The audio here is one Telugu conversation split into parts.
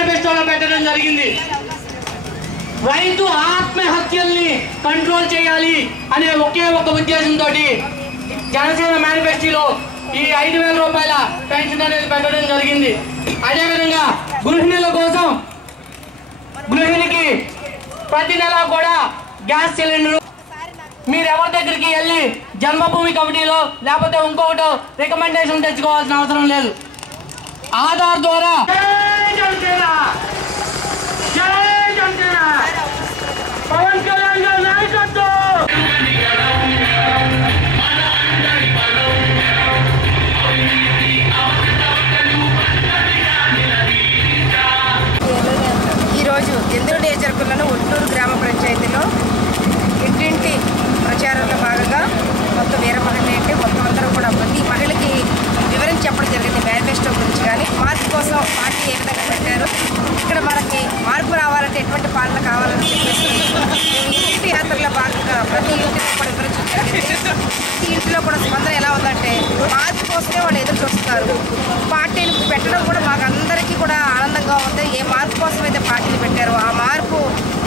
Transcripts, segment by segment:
మేనిఫెస్టోలో పెట్టడం జరిగింది. రైతు ఆత్మహత్యల్ని కంట్రోల్ చేయాలి అనే ఒకే ఒక ఉద్దేశంతో జనసేన మేనిఫెస్టోలో ఈ 5,000 రూపాయల పెన్షన్ అనేది పెట్టడం జరిగింది. అదేవిధంగా గృహిణుల కోసం గృహిణికి ప్రతి నెల కూడా గ్యాస్ సిలిండర్ మీరు ఎవరి దగ్గరికి వెళ్ళి జన్మభూమి కమిటీలో లేకపోతే ఇంకొకటో రికమెండేషన్ తెచ్చుకోవాల్సిన అవసరం లేదు. ఆధార్ ద్వారా పవన్ కళ్యాణ్ గారి నాయకత్వం ఈరోజు ఎందరూ నియోజకవర్గంలోని ఒట్టూరు గ్రామ పంచాయతీలో ఇంటింటి ప్రచారంలో భాగంగా మొత్తం వేరే మహిళ ఏంటి మొత్తం అందరూ కూడా ప్రతి మహిళకి వివరించి చెప్పడం జరిగింది మేనిఫెస్టో గురించి. కానీ మార్పు కోసం పార్టీ ఏ విధంగా పెట్టారు, ఇక్కడ మనకి మార్పు రావాలంటే ఎటువంటి పాలన కావాలని చెప్పేసి ఇంటి యాత్రలో భాగంగా ప్రతి ఇంటిలో కూడా వివరించారు. ప్రతి ఇంటిలో కూడా స్పందన ఎలా ఉందంటే మార్పు కోసమే వాళ్ళు ఎదురు చూస్తున్నారు. పార్టీని పెట్టడం కూడా మాకు అందరికీ కూడా ఆనందంగా ఉంది. ఏ మార్పు కోసం అయితే పార్టీని పెట్టారో ఆ మార్పు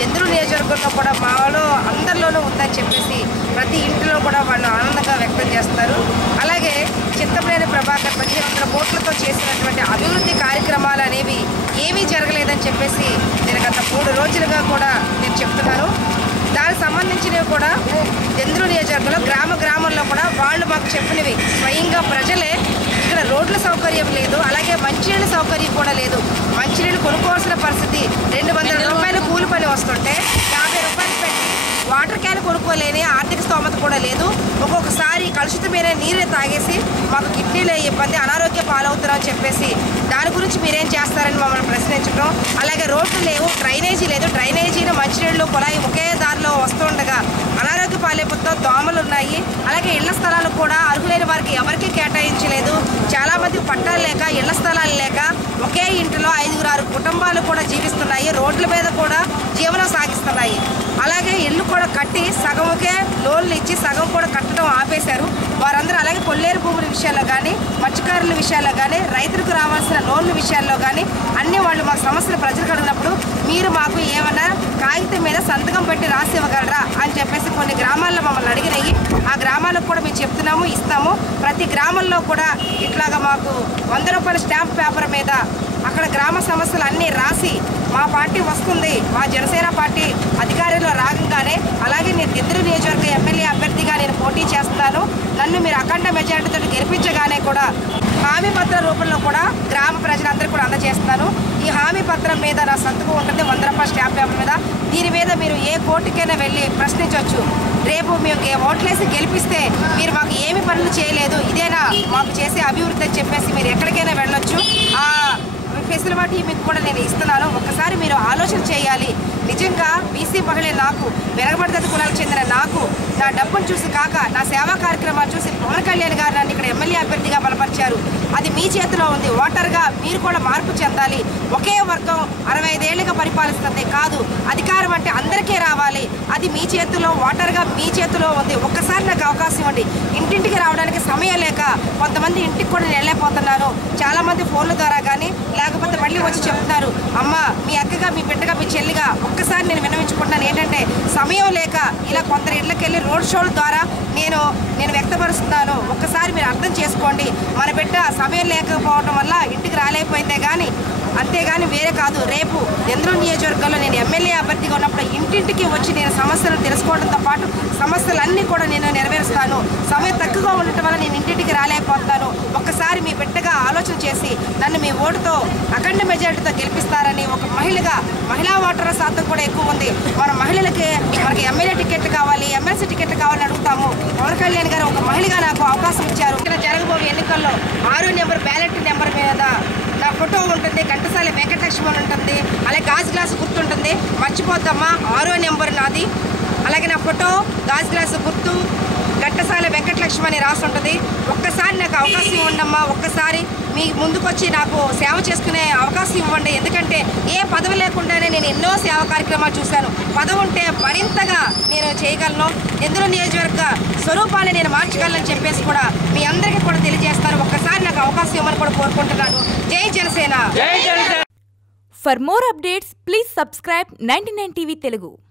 ఎందరూ నియోజకవర్గంలో కూడా మాలో అందరిలోనూ ఉందని చెప్పేసి ప్రతి ఇంటిలో కూడా వాళ్ళు ఆనందంగా వ్యక్తం చేస్తారు. అలాగే చింతమనేని ప్రభాకర్ 1500 కోట్లతో చేసినటువంటి అభివృద్ధి కార్యక్రమాలు అనేవి ఏమీ జరగలేదని చెప్పేసి నేను గత 3 రోజులుగా కూడా నేను చెప్తున్నాను. దానికి సంబంధించినవి కూడా ఎందరూ నియోజకవర్గంలో గ్రామంలో కూడా వాళ్ళు మాకు చెప్పినవి స్వయంగా ప్రజలే ఇక్కడ రోడ్ల సౌకర్యం లేదు, అలాగే మంచినీళ్ళ సౌకర్యం కూడా లేదు. మంచినీళ్ళు కొనుక్కోవాల్సిన పరిస్థితి 200 రూపాయలు కూలి పని వస్తుంటే 50 రూపాయలు పెట్టి వాటర్ క్యాన్ కొనుక్కోలేని ఆర్థిక స్తోమత కూడా లేదు. ఒక్కొక్కసారి కలుషితమైన నీరే తాగేసి మాకు కిడ్నీలో ఇబ్బంది అనారోగ్య పాలవుతున్నారని చెప్పేసి దాని గురించి మీరేం చేస్తారని మమ్మల్ని ప్రశ్నించడం. అలాగే రోడ్లు లేవు, డ్రైనేజీ లేదు, డ్రైనేజీలో మంచినీళ్ళు కుళాయి ఒకే దారిలో వస్తుండగా అనారోగ్య పాలైపోతున్న దోమలు ఉన్నాయి. అలాగే ఇళ్ల స్థలాలు కూడా అర్హులైన వారికి ఎవరికీ కేటాయించలేదు. చాలామందికి పట్టాలు లేక ఇళ్ల స్థలాలు లేక ఒకే ఇంటిలో 5-6 కుటుంబాలు కూడా జీవిస్తున్నాయి. రోడ్ల మీద కూడా జీవనం సాగిస్తున్నాయి. అలాగే ఇల్లు కూడా కట్టి సగముకే లోన్లు ఇచ్చి సగం కూడా కట్టడం ఆపేశారు వారందరూ. అలాగే కొల్లేరు భూముల విషయాల్లో కానీ మత్స్యకారుల విషయాల్లో కానీ రైతులకు రావాల్సిన లోన్ల విషయాల్లో కానీ అన్ని వాళ్ళు మా సమస్యలు ప్రజలకు అడిగినప్పుడు మీరు మాకు ఏమన్నా కాగితం మీద సంతకం పెట్టి రాసి ఇవ్వగలరా అని చెప్పేసి కొన్ని గ్రామాల్లో మమ్మల్ని అడిగినాయి. ఆ గ్రామాలకు కూడా మేము చెప్తున్నాము, ఇస్తాము. ప్రతి గ్రామంలో కూడా ఇట్లాగా మాకు 100 రూపాయల స్టాంప్ పేపర్ మీద అక్కడ గ్రామ సమస్యలు అన్నీ రాసి మా పార్టీ వస్తుంది, మా జనసేన పార్టీ అధికారంలో రాగానే అలాగే నేను ఎందరూ నియోజకవర్గ ఎమ్మెల్యే అభ్యర్థిగా నేను పోటీ చేస్తున్నాను, నన్ను మీరు అఖండ మెజారిటీతో గెలిపించగానే కూడా హామీ పత్రం రూపంలో కూడా గ్రామ ప్రజలందరూ కూడా అందజేస్తున్నాను. ఈ హామీ పత్రం మీద నా సంతకం ఉంటుంది 100 రూపాయల స్టాంప్ పేపర్ మీద. దీని మీద మీరు ఏ కోర్టుకైనా వెళ్ళి ప్రశ్నించవచ్చు. రేపు మేము ఓట్లేసి గెలిపిస్తే మీరు మాకు ఏమి పనులు చేయలేదు, ఇదేనా మాకు చేసే అభివృద్ధి అని చెప్పేసి మీరు ఎక్కడికైనా వెళ్ళొచ్చు. ఆ ఫెసిలిటీ మీకు కూడా నేను ఇస్తున్నాను. ఒక్కసారి మీరు ఆలోచన చేయాలి. నిజంగా బీసీ మహిళ నాకు వెనకబడిన కులాలకు చెందిన నాకు నా డబ్బును చూసి కాక నా సేవా కార్యక్రమాలు చూసి పవన్ కళ్యాణ్ గారు నన్ను ఇక్కడ ఎమ్మెల్యే అభ్యర్థిగా బలపరిచారు. అది మీ చేతిలో ఉంది. ఓటర్గా మీరు కూడా మార్పు చెందాలి. ఒకే వర్గం 65 ఏళ్ళుగా పరిపాలిస్తుంది కాదు, అధికారం అంటే అందరికీ రావాలి. అది మీ చేతిలో, ఓటర్గా మీ చేతిలో ఉంది. ఒక్కసారి నాకు అవకాశం ఇవ్వండి. ఇంటింటికి రావడానికి సమయం లేక కొంతమంది ఇంటికి కూడా నేను వెళ్ళలేకపోతున్నాను. చాలామంది ఫోన్ల ద్వారా కానీ లేకపోతే మళ్ళీ వచ్చి చెప్తున్నారు, అమ్మ మీ అక్కగా మీ బిడ్డగా మీ చెల్లిగా ఒక్కసారి నేను విన్నవించుకుంటున్నాను. ఏంటంటే సమయం లేక ఇలా కొందరు ఇళ్ళకి వెళ్ళి రోడ్ షోల ద్వారా నేను వ్యక్తపరుస్తున్నాను. ఒక్కసారి మీరు అర్థం చేసుకోండి. మన బిడ్డ సమయం లేకపోవడం వల్ల ఇంటికి రాలేకపోయిందే కానీ అంతేగాని వేరే కాదు. రేపు ఎందరూ నియోజకవర్గంలో నేను ఎమ్మెల్యే అభ్యర్థిగా ఉన్నప్పుడు ఇంటింటికి వచ్చి నేను సమస్యలను తెలుసుకోవడంతో పాటు సమస్యలన్నీ కూడా నేను నెరవేరుస్తాను. సమయం తక్కువగా ఉండటం వల్ల నేను ఇంటింటికి రాలేకపోతాను. ఒక్కసారి మీ బిడ్డగా ఆలోచన చేసి నన్ను మీ ఓటుతో అఖండ మెజారిటీతో గెలిపిస్తారని ఒక మహిళగా, మహిళా ఓటర్ల శాతం కూడా ఎక్కువ ఉంది. మన మహిళలకి మనకి ఎమ్మెల్యే టికెట్ కావాలి, ఎమ్మెల్సీ టికెట్ కావాలని అడుగుతాము. పవన్ కళ్యాణ్ గారు ఒక మహిళగా నాకు అవకాశం ఇచ్చారు. ఇక్కడ జరగబోయే ఎన్నికల్లో 6వ నెంబర్ బ్యాలెట్ నెంబర్ మీద నా ఫోటో ఉంటుంది, ఘంటసాల వెంకటలక్ష్మి ఉంటుంది, అలాగే గాజు గ్లాసు గుర్తు ఉంటుంది. మర్చిపోద్దమ్మా, 6వ నెంబర్ నాది. అలాగే నా ఫోటో, గాజు గ్లాసు గుర్తు, ఘంటసాల వెంకటలక్ష్మి అని రాసి ఉంటుంది. ఒక్కసారి నాకు అవకాశం ఇవ్వండమ్మా. ఒక్కసారి మీ ముందుకొచ్చి నాకు సేవ చేసుకునే అవకాశం ఇవ్వండి. ఎందుకంటే ఏ పదవి లేకుండానే నేను ఎన్నో సేవా కార్యక్రమాలు చూశాను. పదవి ఉంటే మరింతగా నేను చేయగలను. ఎందరో నియోజకవర్గ స్వరూపాన్ని నేను మార్చగలను చెప్పేసి కూడా మీ అందరికీ కూడా తెలియజేస్తాను. ఒక్కసారి నాకు అవకాశం ఇవ్వమని కూడా కోరుకుంటున్నాను. జై Janasena. For more updates, please subscribe 99 TV Telugu.